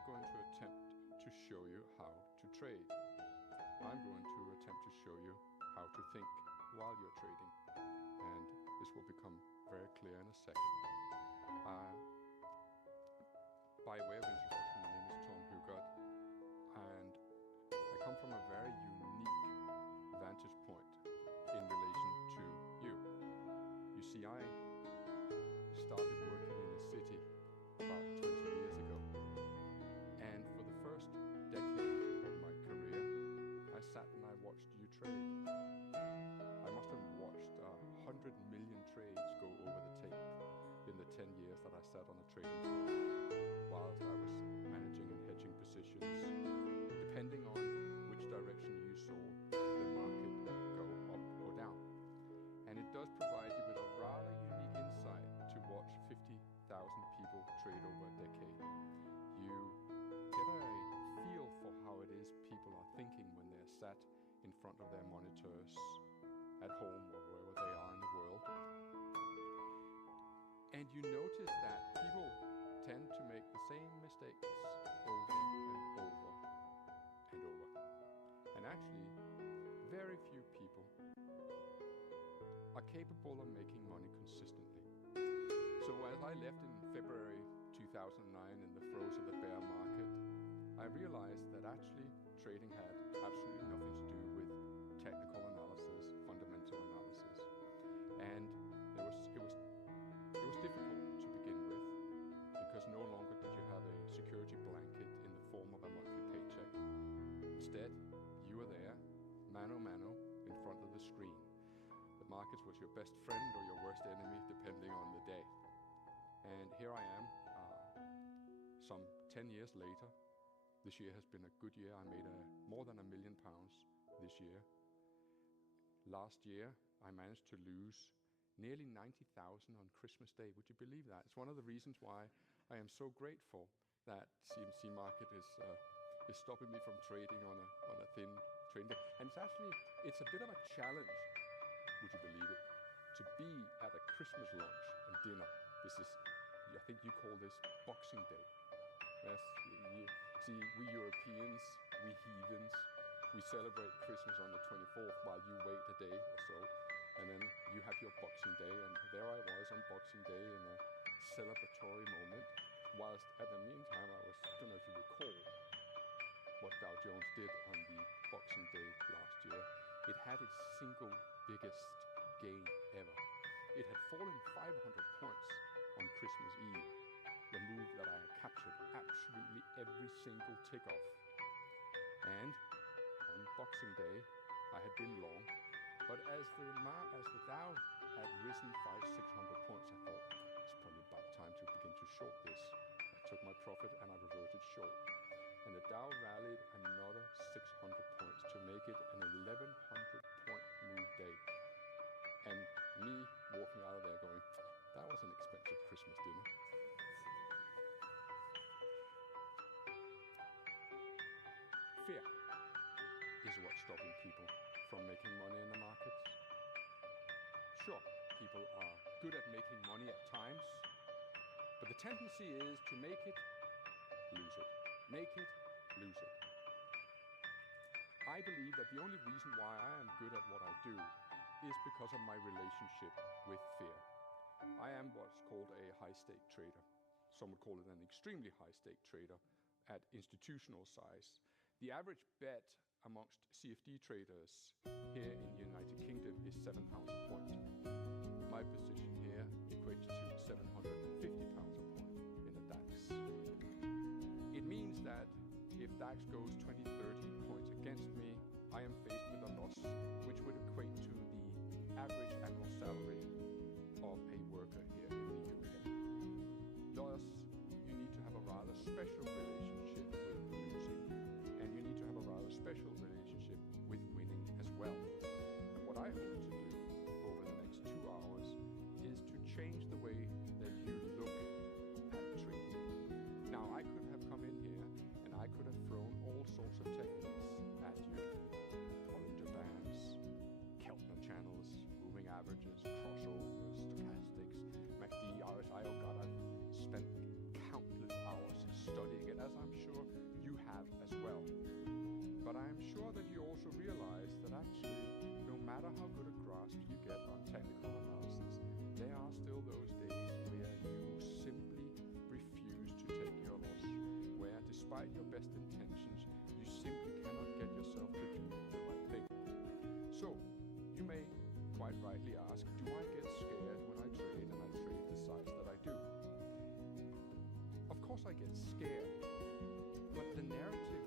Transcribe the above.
not going to attempt to show you how to trade. I'm going to attempt to show you how to think while you're trading. And this will become very clear in a second. By way of introduction, my name is Tom Hugert, and I come from a very unique vantage point in relation to you. You see, I started working in the city about 20 years ago, and for the first decade of my career, I sat and I watched you trade. I must have watched 100 million trades go over the tape in the 10 years that I sat on the trading floor, whilst I was managing and hedging positions, depending on which direction you saw the market go up or down. And it does provide you with a rather unique insight to watch 50,000 people trade over a decade. You get a feel for how it is people are thinking when they're sat in front of their monitors at home or wherever they are in the world. And you notice that people tend to make the same mistakes over and over and over. And actually, very few people are capable of making money consistently. So as I left in February 2009 in the throes of the bear market, I realized that actually trading had absolutely nothing to do with technical analysis, fundamental analysis. And it was difficult to begin with, because no longer did you have a security blanket in the form of a monthly paycheck. Instead, you were there, mano a mano, in front of the screen. The markets was your best friend or your worst enemy, depending on the day. And here I am, some 10 years later. This year has been a good year. I made more than £1 million this year. Last year, I managed to lose nearly 90,000 on Christmas Day. Would you believe that? It's one of the reasons why I am so grateful that CMC market is stopping me from trading on a thin trading day. And it's a bit of a challenge, would you believe it, to be at a Christmas lunch and dinner. This is, I think you call this Boxing Day. Yes, see, we Europeans, we heathens, we celebrate Christmas on the 24th while you wait a day or so, and then you have your Boxing Day, and there I was on Boxing Day in a celebratory moment, whilst at the meantime I don't know if you recall what Dow Jones did on the Boxing Day last year. It had its single biggest gain ever. It had fallen 500 points on Christmas Eve, the move that I had captured absolutely every single tick off. And on Boxing Day, I had been long, but as the Dow had risen 500-600 points, I thought it's probably about time to begin to short this. I took my profit and I reverted short. And the Dow rallied another 600 points to make it an 1,100 point move day. And me walking out of there going, that was an expensive Christmas dinner. Fear is what's stopping people from making money in the markets. Sure, people are good at making money at times, but the tendency is to make it, lose it. Make it, lose it. I believe that the only reason why I am good at what I do is because of my relationship with fear. I am what's called a high-stake trader. Some would call it an extremely high-stake trader at institutional size. The average bet amongst CFD traders here in the United Kingdom is £7 a point. My position here equates to £750 a point in the DAX. It means that if DAX goes 20, 30 points against me, I am faced with a loss, which would equate to the average annual salary of a worker here in the UK. Thus, you need to have a rather special relationship with losing, and you need to have a rather special relationship with winning as well. And what I hope to do over the next 2 hours is to change the way that you look at trading. Now, I could have come in here and I could have thrown all sorts of techniques at you. Bollinger Bands, Keltner channels, moving averages, crossovers, stochastics, might rightly ask, do I get scared when I trade and I trade the size that I do? Of course I get scared, but the narrative